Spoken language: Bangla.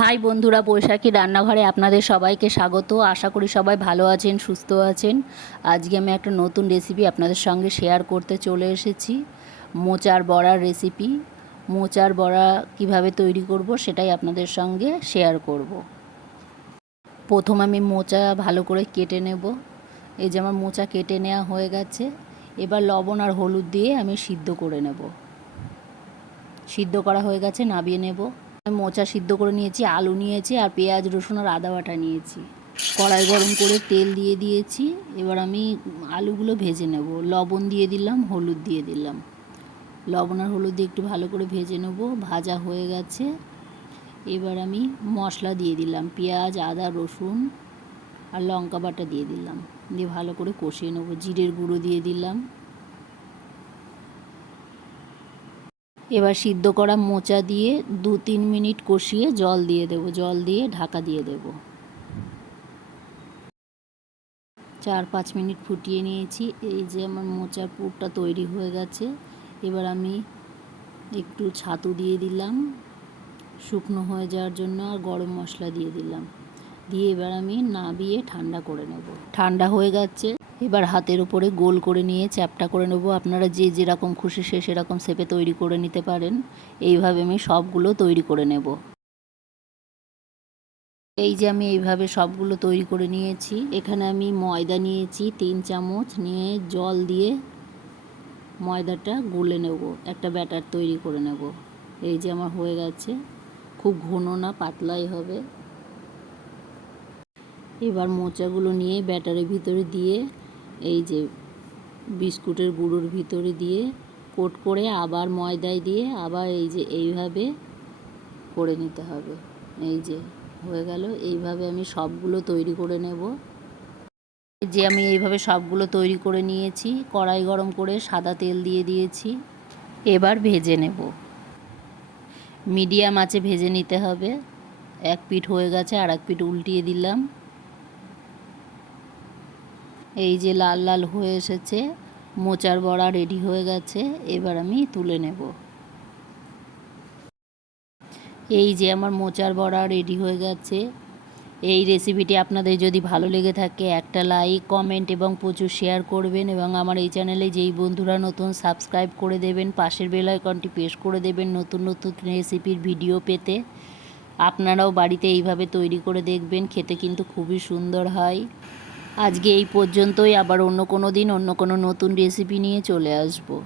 হাই বন্ধুরা, বৈশাখী রান্নাঘরে আপনাদের সবাইকে স্বাগত। আশা করি সবাই ভালো আছেন, সুস্থ আছেন। আজকে আমি একটা নতুন রেসিপি আপনাদের সঙ্গে শেয়ার করতে চলে এসেছি। মোচার বড়ার রেসিপি। মোচার বড়া কিভাবে তৈরি করব সেটাই আপনাদের সঙ্গে শেয়ার করব। প্রথম আমি মোচা ভালো করে কেটে নেব। এই যে আমার মোচা কেটে নেওয়া হয়ে গেছে। এবার লবণ আর হলুদ দিয়ে আমি সিদ্ধ করে নেব। সিদ্ধ করা হয়ে গেছে, নামিয়ে নেব। মোচা সিদ্ধ করে নিয়েছি, আলু নিয়েছি আর পেঁয়াজ রসুন আর আদা বাটা নিয়েছি। কড়াই গরম করে তেল দিয়ে দিয়েছি। এবার আমি আলুগুলো ভেজে নেব। লবণ দিয়ে দিলাম, হলুদ দিয়ে দিলাম। লবণ আর হলুদ দিয়ে একটু ভালো করে ভেজে নেব। ভাজা হয়ে গেছে। এবার আমি মশলা দিয়ে দিলাম, পেঁয়াজ আদা রসুন আর লঙ্কা বাটা দিয়ে দিলাম। দিয়ে ভালো করে কষিয়ে নেব। জিরের গুঁড়ো দিয়ে দিলাম। এবার সিদ্ধ করা মোচা দিয়ে 2-3 মিনিট কষিয়ে জল দিয়ে দেব। জল দিয়ে ঢাকা দিয়ে দেব। 4-5 মিনিট ফুটিয়ে নিয়েছি। এই যে আমার মোচার পুরটা তৈরি হয়ে গেছে। এবার আমি একটু ছাতু দিয়ে দিলাম শুকনো হয়ে যাওয়ার জন্য, আর গরম মশলা দিয়ে দিলাম। দিয়ে এবার আমি নামিয়ে ঠান্ডা করে নেব। ঠান্ডা হয়ে গেছে। এবার হাতের উপরে গোল করে নিয়ে চ্যাপটা করে নেব। আপনারা যে যেরকম খুশি সেরকম শেপে তৈরি করে নিতে পারেন। এইভাবে আমি সবগুলো তৈরি করে নেব। এই যে আমি এইভাবে সবগুলো তৈরি করে নিয়েছি। এখানে আমি ময়দা নিয়েছি 3 চামচ, নিয়ে জল দিয়ে ময়দাটা গুলে নেব, একটা ব্যাটার তৈরি করে নেব। এই যে আমার হয়ে গেছে। খুব ঘন না, পাতলাই হবে। এবার মোচাগুলো নিয়ে ব্যাটারের ভিতরে দিয়ে, এই যে বিস্কুটের গুঁড়োর ভিতরে দিয়ে কোট করে আবার ময়দায় দিয়ে আবার এই যে এইভাবে করে নিতে হবে। এই যে হয়ে গেল। এইভাবে আমি সবগুলো তৈরি করে নেব। যে আমি এইভাবে সবগুলো তৈরি করে নিয়েছি। কড়াই গরম করে সাদা তেল দিয়ে দিয়েছি। এবার ভেজে নেব। মিডিয়াম আঁচে ভেজে নিতে হবে। এক পিঠ হয়ে গেছে, আর এক পিঠ উল্টিয়ে দিলাম। এই যে লাল লাল হয়ে এসেছে, মোচার বড়া রেডি হয়ে গেছে। এবার আমি তুলে নেব। এই যে আমার মোচার বড়া রেডি হয়ে গেছে। এই রেসিপিটি আপনাদের যদি ভালো লেগে থাকে একটা লাইক, কমেন্ট এবং প্রচুর শেয়ার করবেন, এবং আমার এই চ্যানেলে যেই বন্ধুরা নতুন সাবস্ক্রাইব করে দেবেন, পাশের বেল আইকনটি প্রেস করে দেবেন নতুন নতুন রেসিপির ভিডিও পেতে। আপনারাও বাড়িতে এইভাবে তৈরি করে দেখবেন, খেতে কিন্তু খুবই সুন্দর হয়। আজকে এই পর্যন্তই। আবার অন্য কোনো দিন অন্য কোনো নতুন রেসিপি নিয়ে চলে আসবো।